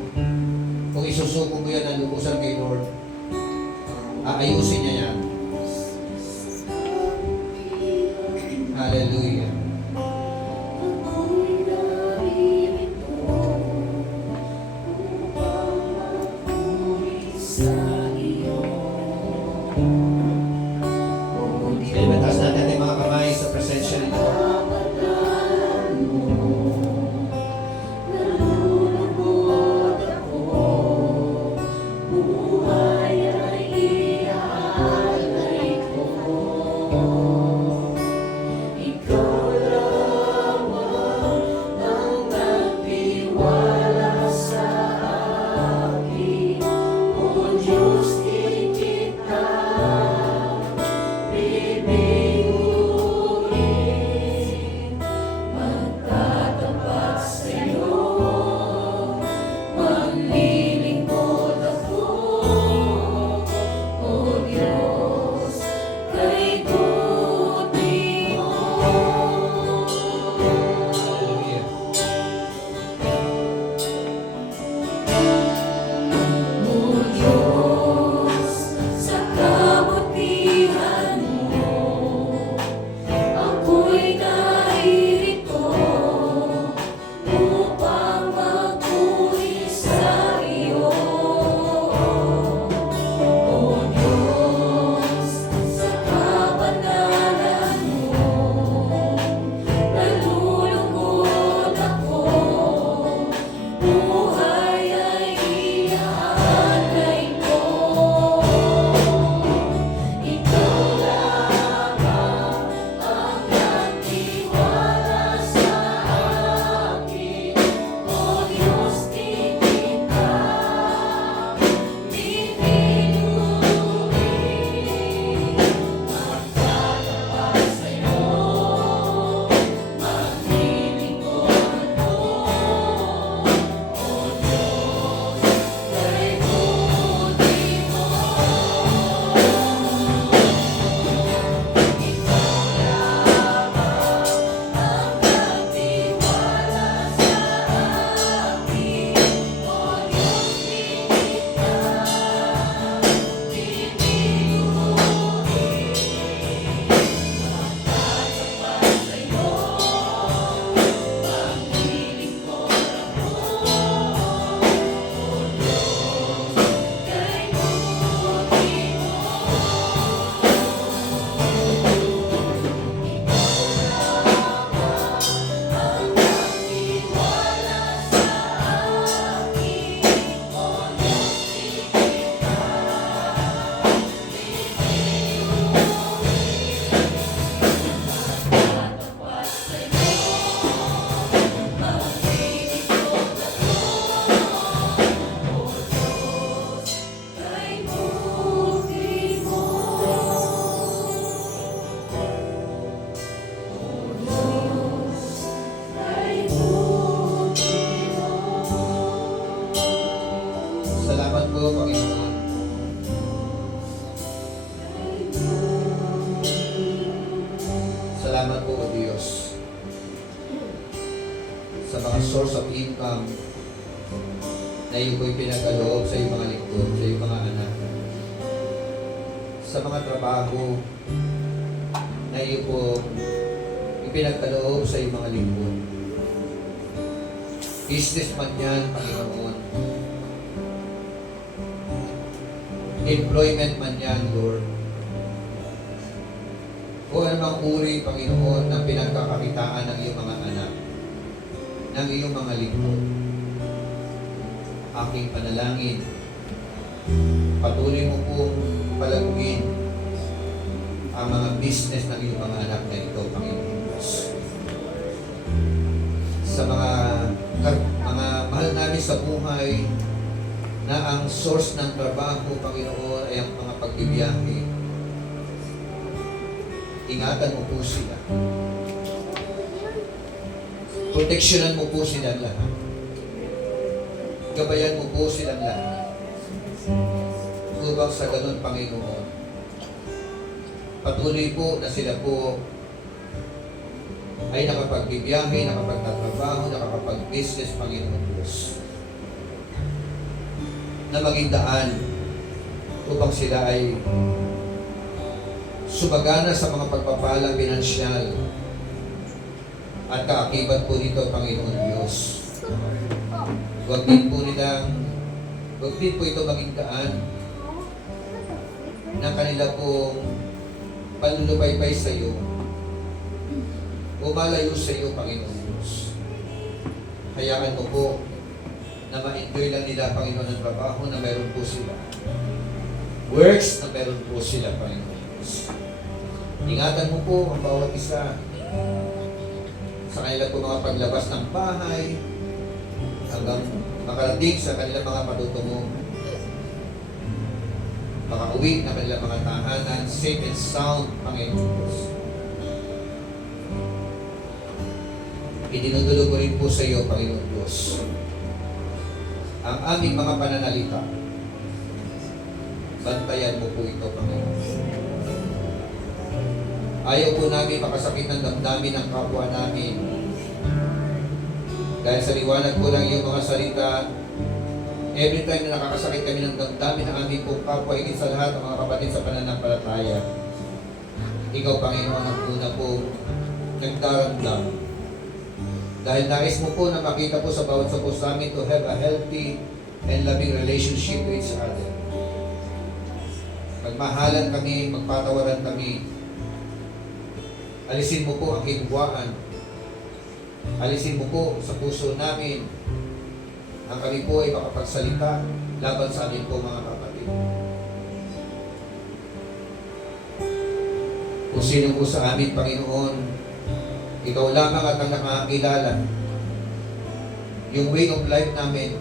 kung isusuko mo yan ang lubusan kay Lord, aayusin niya yan. Hallelujah. Ilibataas natin ang mga kamay sa presensya ni Lord. Buhay ay iaan. source of income na iyo po'y pinagkaloob sa iyong mga lingkod, sa iyong mga anak. Sa mga trabaho na iyo po ipinagkaloob sa iyong mga lingkod. Business man yan, Panginoon. Employment man yan, Lord. O anumang uri, Panginoon, ng pinagkakakitaan ng iyong mga anak, ng iyong mga lingkod. Aking panalangin, patuloy mo pong palaguin ang mga business ng iyong mga anak na ito, Panginoon Diyos. Sa mga mahal namin sa buhay, na ang source ng trabaho, Panginoon, ay ang mga pagbibiyahe. Ingatan mo po sila. Proteksyonan mo po sila lahat. Gabayan mo po silang lahat. Upang sa ganun, Panginoon, patuloy po na sila po ay nakapagbibiyahe, nakapagtatrabaho, nakapag-business, Panginoon Diyos. Na maging daan upang sila ay sumagana sa mga pagpapalang pinansyal at kaakibat po nito, Panginoon Diyos. Huwag din po ito maging daan na kanila pong panlulupaybay sa iyo o malayo sa iyo, Panginoon Diyos. Hayaan mo po na ma-enjoy lang nila, Panginoon, ang trabaho na meron po sila. Works na meron po sila, Panginoon Diyos. Ingatan mo po ang bawat isa sa kanilang po mga paglabas ng bahay hanggang makarating sa kanilang mga patutungo. Makauwi na kanilang mga tahanan, safe and sound, Panginoon Diyos. Idinudulog ko rin po sa iyo, Panginoon Diyos, ang aming mga pananalita. Bantayan mo po ito, Panginoon. Ayaw po namin makasakit ng damdamin ng kapwa namin. Dahil sa liwanag po lang yung mga salita, every time na nakakasakit kami ng damdamin ng aming pong kapwa, higit sa lahat ng mga kapatid sa pananampalataya, ikaw, Panginoon, ang una po nagdaramdam. Dahil nais mo po na makita po sa bawat sa po sa amin to have a healthy and loving relationship to each other. Magmahalan kami, magpatawaran kami. Alisin mo po ang hidwaan. Alisin mo po sa puso namin ang kami po ay makapagsalita laban sa amin po, mga kapatid. Kung sino po sa amin, Panginoon, ikaw lamang at ang nakakilala yung way of life namin.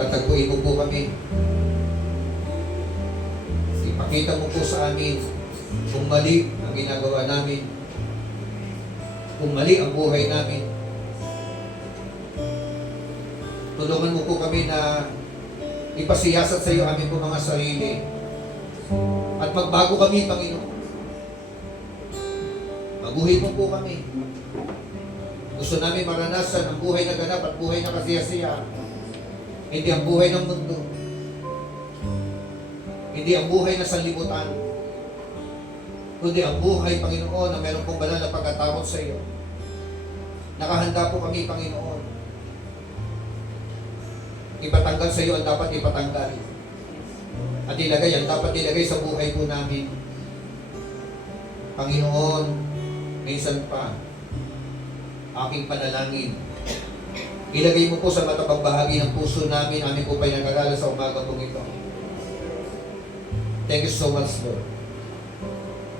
Tatagpuin mo po kami. Ipakita mo po sa amin kung mali ang ginagawa namin, kung mali ang buhay namin. Tulungan mo po kami na ipasiyasat sa iyo amin po mga sarili at magbago kami, Panginoon. Maguhin mo po kami. Gusto namin maranasan ang buhay na ganap at buhay na kasiyasiya. Hindi ang buhay ng mundo. Hindi ang buhay na sanlibutan. Kundi ang buhay, Panginoon, na meron pong banal na pagkatakot sa iyo. Nakahanda po kami, Panginoon. Ipatanggal sa iyo ang dapat ipatanggal. At ilagay ang dapat ilagay sa buhay po namin. Panginoon, minsan pa, aking panalangin, ilagay mo po sa matabang bahagi ng puso namin, amin po pa'y nag-alala sa umaga pong ito. Thank you so much, Lord.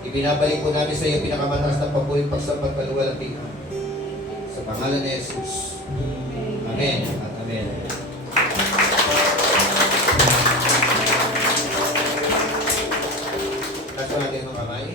Ibinabalik po namin sa iyo pinakamataas na pabuhay pagsampat kaluwalhatian. Sa pangalan ni Jesus. Amen at amen. Taas natin mga kamay.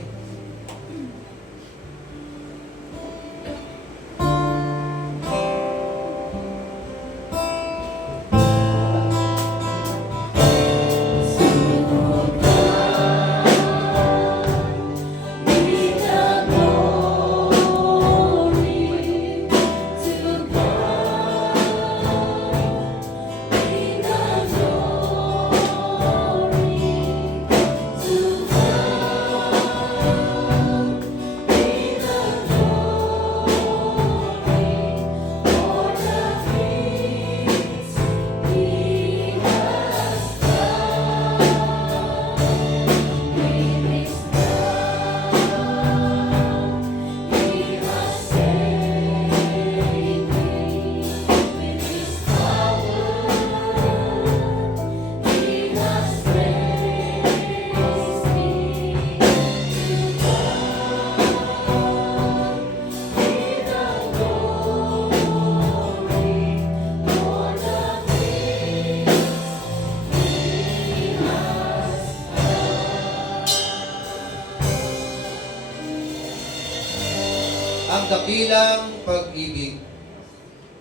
dakilang pag-ibig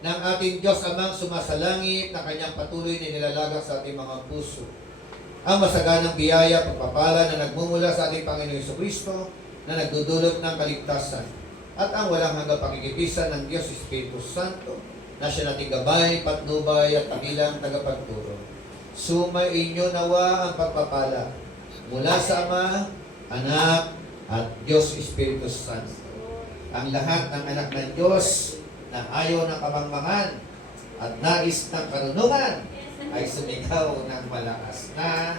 ng ating Diyos Amang sumasalangit na kanyang patuloy na nilalagak sa ating mga puso. Ang masaganang biyaya, pagpapala na nagmumula sa ating Panginoon Jesucristo na nagdudulot ng kaligtasan at ang walang hanggang pakikipisan ng Diyos Espiritu Santo na siya nating gabay, patnubay at dakilang tagapagturo. Sumainyo nawa ang pagpapala mula sa Ama, Anak, at Diyos Espiritu Santo. Ang lahat ng anak ng Diyos na ayaw ng kabangmangan at nais ng karunungan ay sumigaw ng malakas na